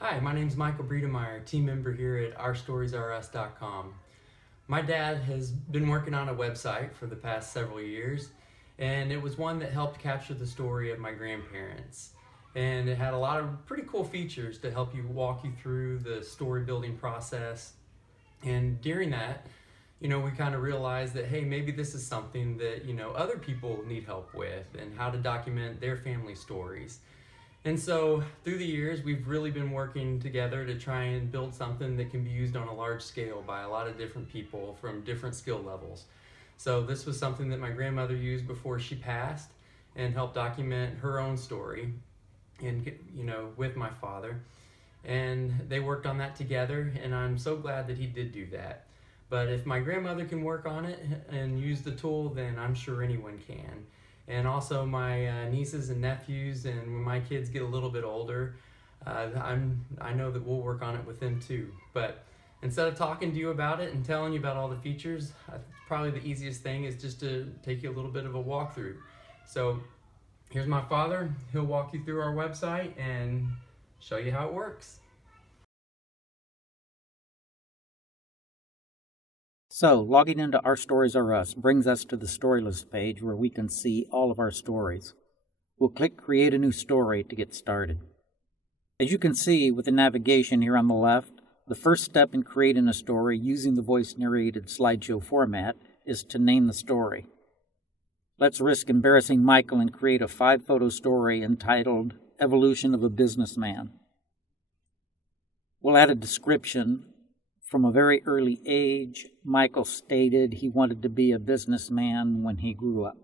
Hi, my name is Michael Breedemeyer, team member here at ourstoriesrus.com. My dad has been working on a website for the past several years, and it was one that helped capture the story of my grandparents. And it had a lot of pretty cool features to help you walk you through the story building process. And during that, we kind of realized that, hey, maybe this is something that, other people need help with and how to document their family stories. And so through the years, we've really been working together to try and build something that can be used on a large scale by a lot of different people from different skill levels. So this was something that my grandmother used before she passed and helped document her own story and with my father. And they worked on that together, and I'm so glad that he did do that. But if my grandmother can work on it and use the tool, then I'm sure anyone can. And also my nieces and nephews, and when my kids get a little bit older, I know that we'll work on it with them too. But instead of talking to you about it and telling you about all the features, probably the easiest thing is just to take you a little bit of a walkthrough. So here's my father. He'll walk you through our website and show you how it works. So, logging into Our Stories Are Us brings us to the story list page where we can see all of our stories. We'll click Create a New Story to get started. As you can see with the navigation here on the left, the first step in creating a story using the voice-narrated slideshow format is to name the story. Let's risk embarrassing Michael and create a 5-photo story entitled Evolution of a Businessman. We'll add a description. From a very early age, Michael stated he wanted to be a businessman when he grew up.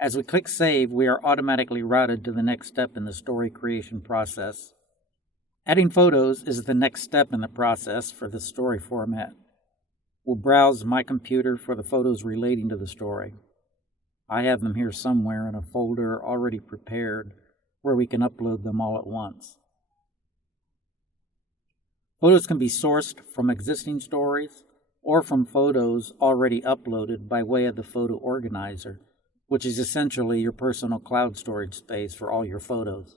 As we click Save, we are automatically routed to the next step in the story creation process. Adding photos is the next step in the process for the story format. We'll browse my computer for the photos relating to the story. I have them here somewhere in a folder already prepared where we can upload them all at once. Photos can be sourced from existing stories or from photos already uploaded by way of the photo organizer, which is essentially your personal cloud storage space for all your photos.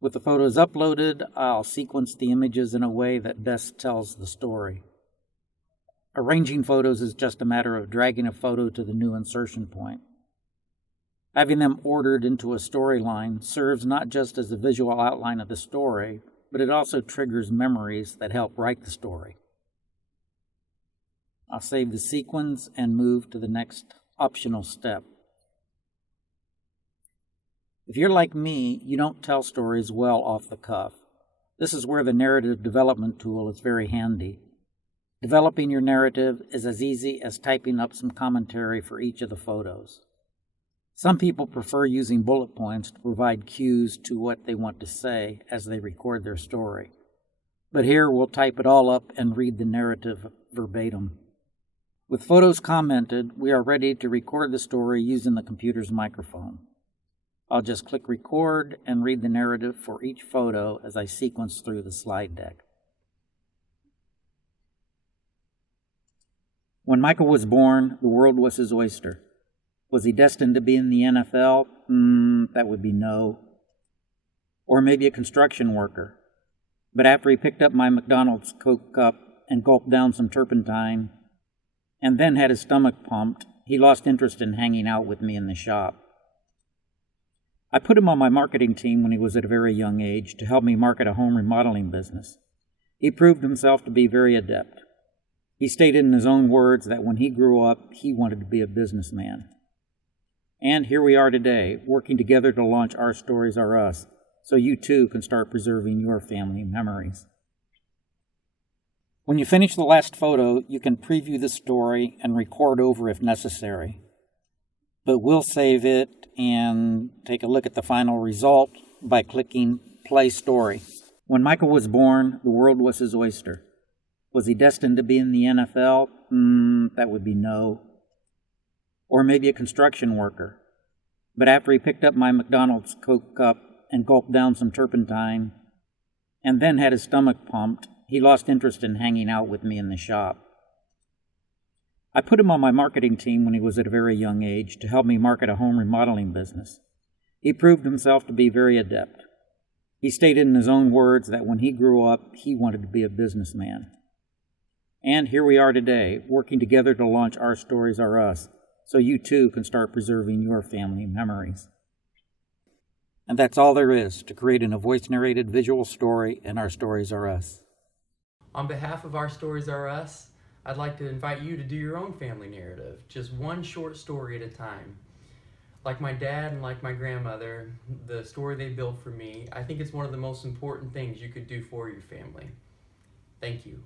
With the photos uploaded, I'll sequence the images in a way that best tells the story. Arranging photos is just a matter of dragging a photo to the new insertion point. Having them ordered into a storyline serves not just as a visual outline of the story, but it also triggers memories that help write the story. I'll save the sequence and move to the next optional step. If you're like me, you don't tell stories well off the cuff. This is where the narrative development tool is very handy. Developing your narrative is as easy as typing up some commentary for each of the photos. Some people prefer using bullet points to provide cues to what they want to say as they record their story. But here we'll type it all up and read the narrative verbatim. With photos commented, we are ready to record the story using the computer's microphone. I'll just click record and read the narrative for each photo as I sequence through the slide deck. When Michael was born, the world was his oyster. Was he destined to be in the NFL? That would be no. Or maybe a construction worker. But after he picked up my McDonald's Coke cup and gulped down some turpentine, and then had his stomach pumped, he lost interest in hanging out with me in the shop. I put him on my marketing team when he was at a very young age to help me market a home remodeling business. He proved himself to be very adept. He stated in his own words that when he grew up, he wanted to be a businessman. And here we are today, working together to launch Our Stories Are Us, so you too can start preserving your family memories. When you finish the last photo, you can preview the story and record over if necessary. But we'll save it and take a look at the final result by clicking Play Story. When Michael was born, the world was his oyster. Was he destined to be in the NFL? That would be no. Or maybe a construction worker. But after he picked up my McDonald's Coke cup and gulped down some turpentine, and then had his stomach pumped, he lost interest in hanging out with me in the shop. I put him on my marketing team when he was at a very young age to help me market a home remodeling business. He proved himself to be very adept. He stated in his own words that when he grew up, he wanted to be a businessman. And here we are today, working together to launch Our Stories Are Us, so you too can start preserving your family memories. And that's all there is to creating a voice-narrated visual story in Our Stories Are Us. On behalf of Our Stories Are Us, I'd like to invite you to do your own family narrative, just one short story at a time. Like my dad and like my grandmother, the story they built for me, I think it's one of the most important things you could do for your family. Thank you.